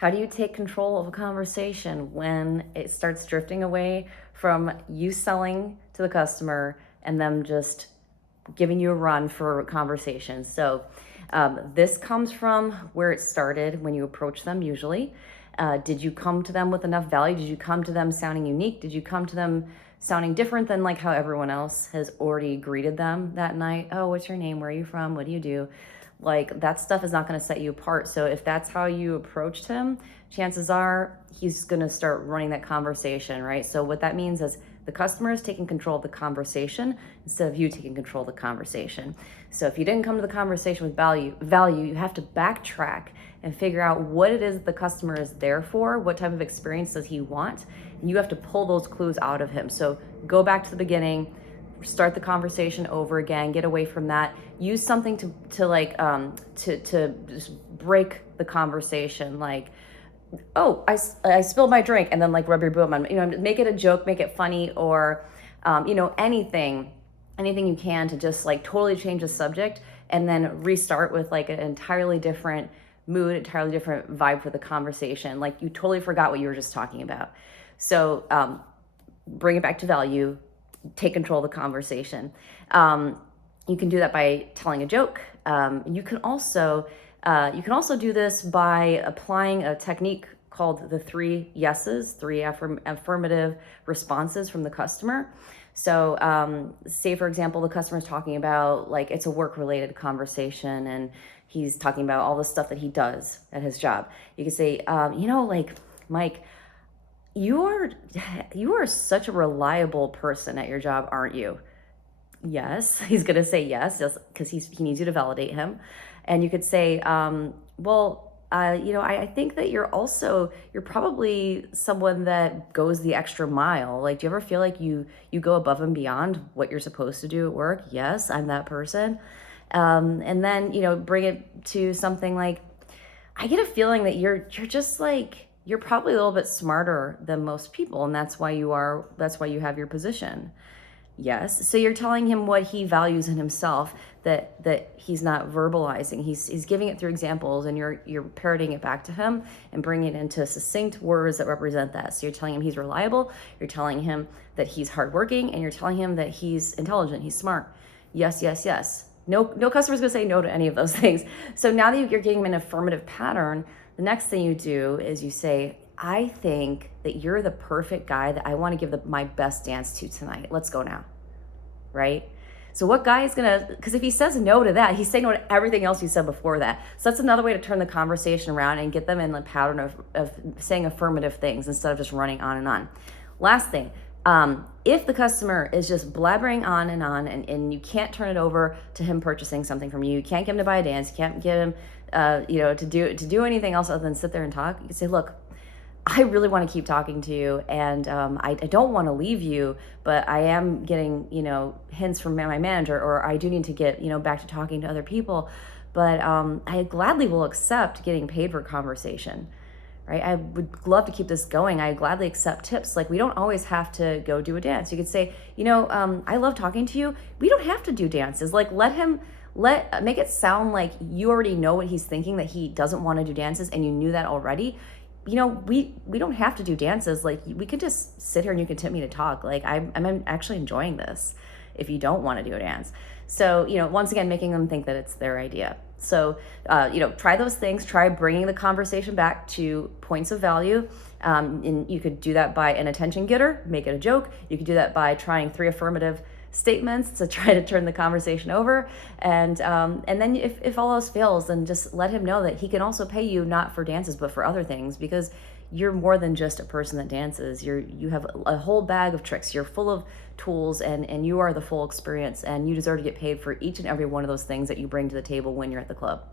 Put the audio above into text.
How do you take control of a conversation when it starts drifting away from you selling to the customer and them just giving you a run for conversations? So, this comes from where it started when you approach them, usually. Did you come to them with enough value? Did you come to them sounding unique? Did you come to them sounding different than like how everyone else has already greeted them that night? Oh, what's your name? Where are you from? What do you do? Like that stuff is not going to set you apart. So if that's how you approached him, chances are he's going to start running that conversation, right? So what that means is the customer is taking control of the conversation instead of you taking control of the conversation. So if you didn't come to the conversation with value, you have to backtrack and figure out what it is the customer is there for, what type of experience does he want, and you have to pull those clues out of him. So go back to the beginning, start the conversation over again, get away from that, use something to just break the conversation, like, oh, I spilled my drink, and then like rub your boob on, make it a joke, make it funny, or anything you can to just like totally change the subject and then restart with like an entirely different mood, entirely different vibe for the conversation. Like you totally forgot what you were just talking about. So bring it back to value, take control of the conversation. You can do that by telling a joke. You can also do this by applying a technique called the 3 yeses, 3 affirmative responses from the customer. So say, for example, the customer is talking about like it's a work-related conversation and he's talking about all the stuff that he does at his job. You can say, like, Mike, you are such a reliable person at your job, aren't you? Yes, he's going to say yes, just because he needs you to validate him. And you could say, I think that you're probably someone that goes the extra mile. Like, do you ever feel like you go above and beyond what you're supposed to do at work? Yes, I'm that person. And then, bring it to something like, I get a feeling that you're just like, you're probably a little bit smarter than most people, and that's why you have your position. Yes. So you're telling him what he values in himself that he's not verbalizing. He's giving it through examples, and you're parroting it back to him and bringing it into succinct words that represent that. So you're telling him he's reliable, you're telling him that he's hardworking, and you're telling him that he's intelligent, he's smart. Yes, yes, yes. No customer's gonna say no to any of those things. So now that you're getting an affirmative pattern, the next thing you do is you say, I think that you're the perfect guy that I want to give my best dance to tonight. Let's go now. Right? So what guy is gonna, because if he says no to that, he's saying no to everything else you said before that. So that's another way to turn the conversation around and get them in the pattern of saying affirmative things instead of just running on and on. Last thing, if the customer is just blabbering on and you can't turn it over to him purchasing something from you, you can't get him to buy a dance, you can't get him to do anything else other than sit there and talk, you can say, look, I really want to keep talking to you, and I don't want to leave you, but I am getting, hints from my manager, or I do need to get, back to talking to other people, but I gladly will accept getting paid for conversation, right? I would love to keep this going. I gladly accept tips. Like, we don't always have to go do a dance. You could say, I love talking to you. We don't have to do dances. Like, make it sound like you already know what he's thinking, that he doesn't want to do dances, and you knew that already. We don't have to do dances. Like, we could just sit here and you can tip me to talk. Like, I'm actually enjoying this if you don't want to do a dance. So, once again, making them think that it's their idea. So, try those things. Try bringing the conversation back to points of value. And you could do that by an attention getter, make it a joke. You could do that by trying 3 affirmative statements to try to turn the conversation over, and then if all else fails, then just let him know that he can also pay you not for dances but for other things, because you're more than just a person that dances. You have a whole bag of tricks. You're full of tools, and you are the full experience, and you deserve to get paid for each and every one of those things that you bring to the table when you're at the club.